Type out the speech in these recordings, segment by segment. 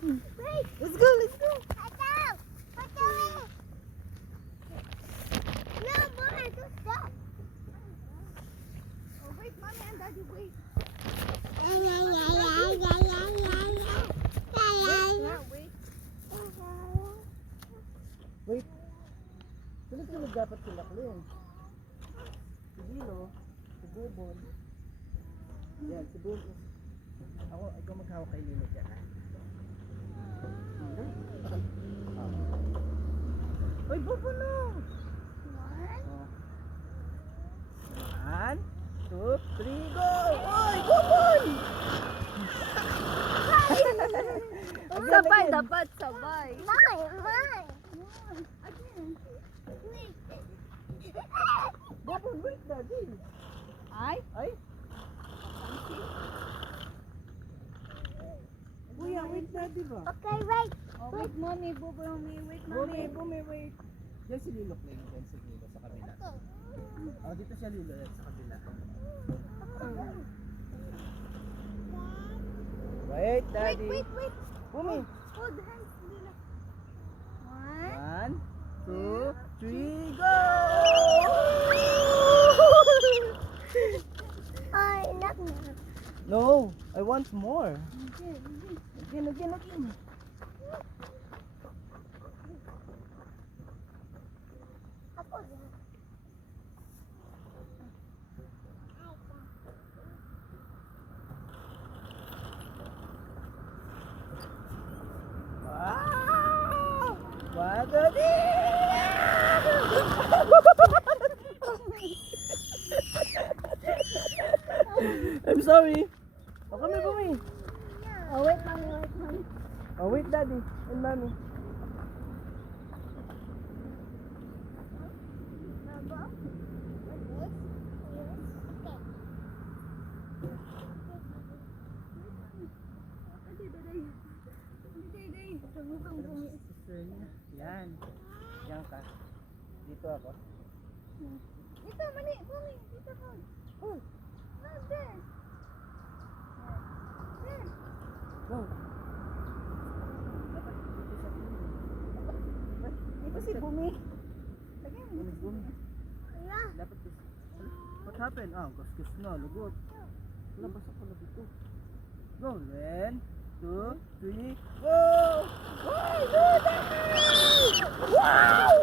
Wait. Let's go, let's go. No, Mama, don't stop. Oh, wait, Mommy and Daddy, wait. Yeah, yeah, yeah, yeah, yeah, yeah, yeah. Wait na, wait. Wait. Sunod-sunod dapat sila, Clem. Si Gino, si Bubon. Yan, si Bubon. Ikaw maghawak kay Lino dyan. Uy, Bubon no! One, two, three, go! Uy, Bubon! Sabay, dapat sabay. Mine. Again. Wait. Bubon, wait, Daddy! Ay? Ay! Kuya, wait, Daddy ba? Okay, wait. Oh, wait, Mommy, Mommy, wait, Bumi, Mommy. Bumi, wait! Yan si Lilo, Clem. Yan si Lilo sa kabila. Oh, dito siya Lilo, yan sa kabila. Wait, Daddy! Wait. Bumi! Hold hands, Lila. One. One, two, three, go! Oh, enough now. No, I want more. Again. Ako. Ah! Daddy! I'm sorry. Oh, kami, Bumi. Oh, wait, Mommy. Oh, wait, Daddy and Mommy. Baba? Like this? Yes. Okay. Sister niya. Yan. Yan ka. Dito ako. Dito, mali, Mommy. Dito ko. Oh, No, there. There. go. Dito si Bumi. Again. Bumi, Bumi. Yeah. Dapat kasi. What happened? Ah, gasgas na. Lugot. Wala, basa pala dito. Go. Then, 2, 3, go! Wow! Good! Wow!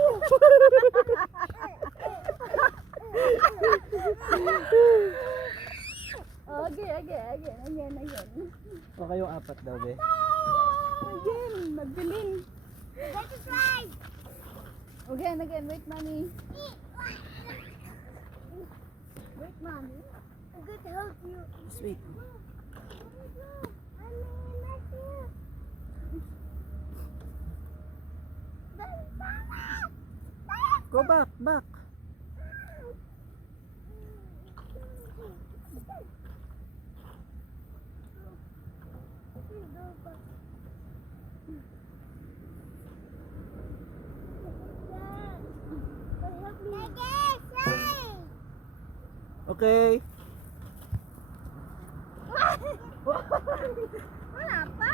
Oh, again. O kayong apat daw, be. Again, magbiling. Let's try. Again, wait, Mommy. Wait, Mommy. I'm going to help you. Sweet. Go back, back. Okay. Wala pa.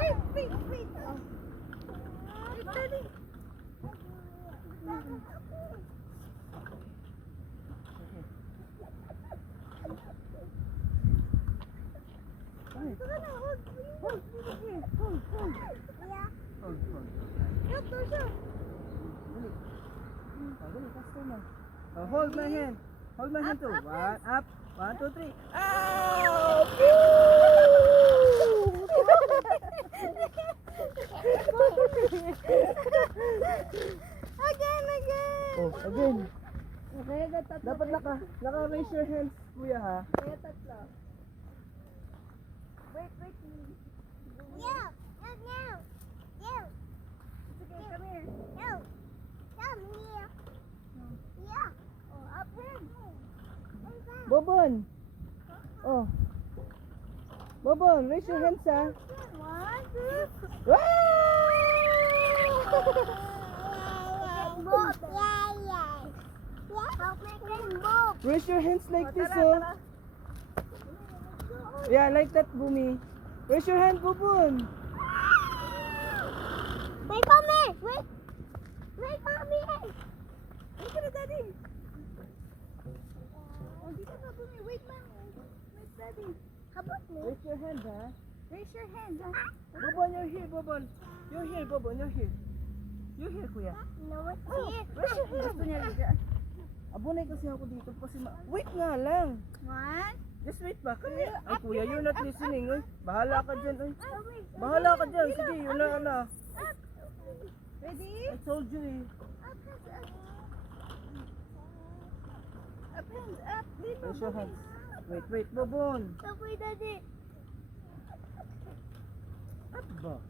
Wait. Oh. Wait, Daddy. Yeah. Hold. Help, Tosha. Dali, faster na. Oh, hold my hand. Hold my hand too. One, up. 1, 2, 3. Ow! Again. Oh, again. Okay, tatlo. Dapat naka-raise your hands, kuya ha. Kaya tatlo. Wait. Yeah. No. Sige, come here. No. Come here. Yeah. Oh, up here. Bobon. Oh. Bobon, raise your hands ha. 1, 2. Wow! Move. Yeah. Help me get move. Raise your hands like this, Tara, oh. tara. Yeah, like that, Bumi. Raise your hand, Bubon. Wait for me! Wait for me! Dito na, Daddy. Oh, dito na, Bumi. Wait lang. Wait, Daddy. Habot mo. Raise your hand, ha? Raise your hand, ha? Bubon, you're here, Bubon. You're here, Bubon. You're here. You're here, kuya. No, it's here. Raise your hand. Gusto niya dyan. Abunay kasi ako dito kasi wait nga lang. 1. Just wait ba? Kami. Ay, kuya, you're not listening, oy. Bahala ka dyan, oy. Bahala ka dyan. Sige, yun na, ano. Ready? I told you, eh. Up, hands up. Dito. Raise your hands. Wait, Bubon. Ako'y daddy. Up ba?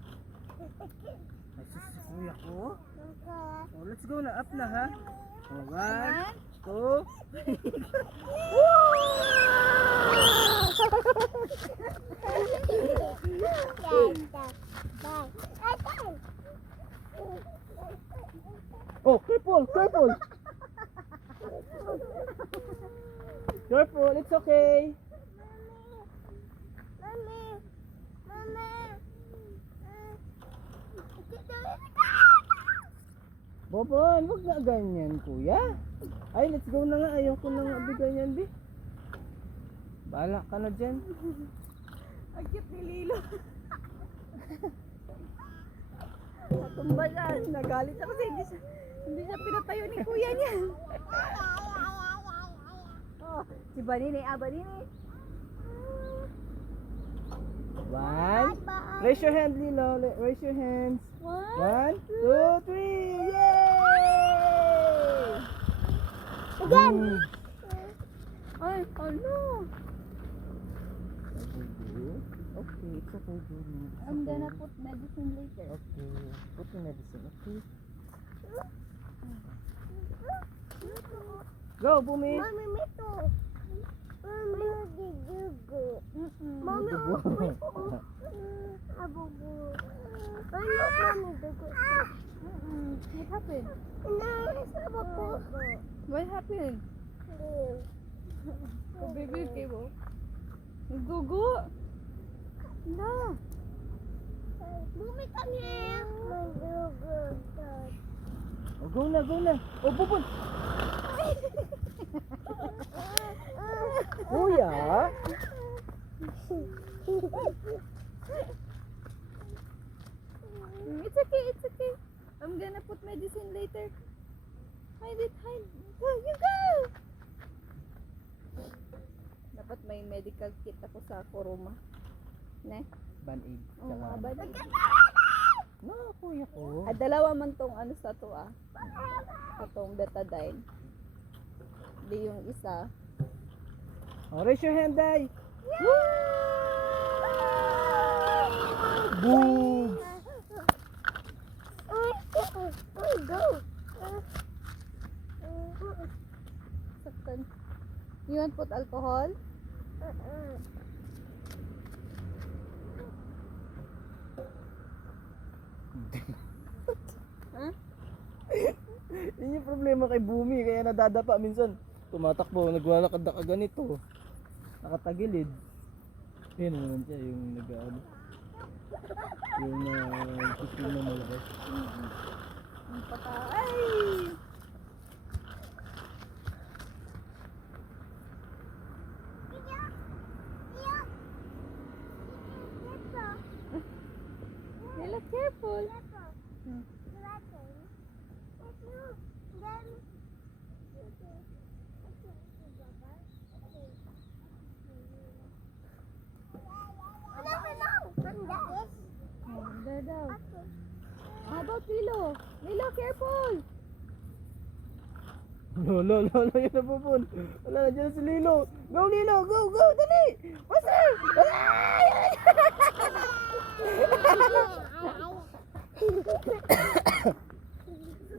Ay, sus, kuya ko. Okay. Oh, let's go na. Up na, ha? Oh, 1, 2. Oh, careful. Careful, it's okay. Bobon, wag na ganyan, kuya. Ay, let's go na nga. Ayoko na nga bigay yan, Bi. Bahala ka na dyan. Ang cute ni Lilo. Natumba siya. Nagalit siya kasi hindi siya pinatayo ni kuya niya. Oh, si Banini. Banini. 1. Raise your hand, Lilo. Raise your hands. 1, 2, 3. Yay! Again. Ay, ano? Okay, it's okay, baby. I'm gonna put medicine later. Okay, put the medicine, okay? Go, Bumi! Mami, may to. Mami, gidugo. Mami, Dugo. abugo. Ano, mami, dugo. What happened? Abugo. What happened? Oh, baby, okay mo? Nagdugo. Na. Bumi ka niya. Madugo. Oh, go na. Oh, Bubon! Kuya! It's okay. I'm gonna put medicine later. Hide it. Go, you go! Dapat may medical kit ako sa Kuruma. Ne? Band-aid. Oo, Tsaka, abad. no, kuya ko. Dalawa man tong ano sa to ah. Itong betadine. Di yung isa. Oh, raise your hand, Day. Boom! Go. Saktan. You want put alcohol? Huh? Yun yung problema kay Bumi, kaya nadadapa minsan. Tumatakbo, naglalakad na ka ganito. Nakatagilid. Yun naman siya, yung nag-ano. Yung kuskin na malakas. Ang patay! Nila, careful. There daw. How about Lilo? Lilo, careful! Lolo, yun na Bubon. Wala na dyan si Lilo. Go Lilo, go, dali! Master!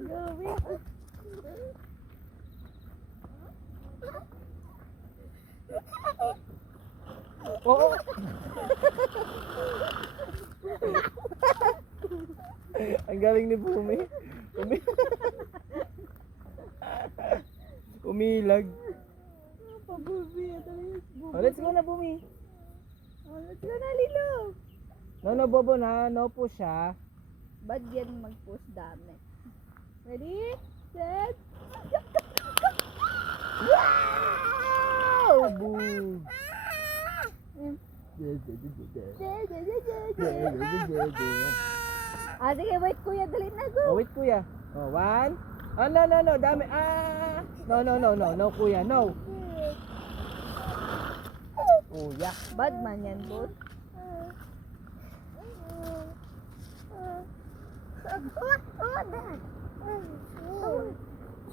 Go, wait. Oo. Ang galing ni Bumi. Umilag. Pabubi. Oh, let's go na, Bumi. Oh, let's go na, Lilo. No, Bobo na. No push ha. Bad yan mag-push dami. Ready? Set. Wow! Boom! Sige, wait kuya, dali na go. Oh, wait kuya. Oh, one. Oh, no. Dami. Ah! No, kuya. No. Oh, yak. Bad man yan, boss.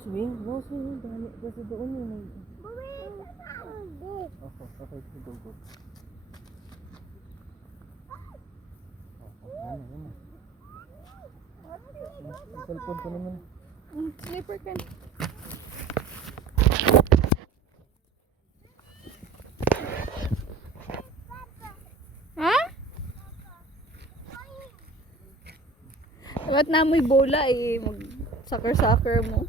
Swing? No, swing. Dami. Kasi doon yun. Okay. Go. Yan na. Yung cellphone ko naman. Slipper ka. Ha? Ba't na mo'y bola eh, mag soccer mo.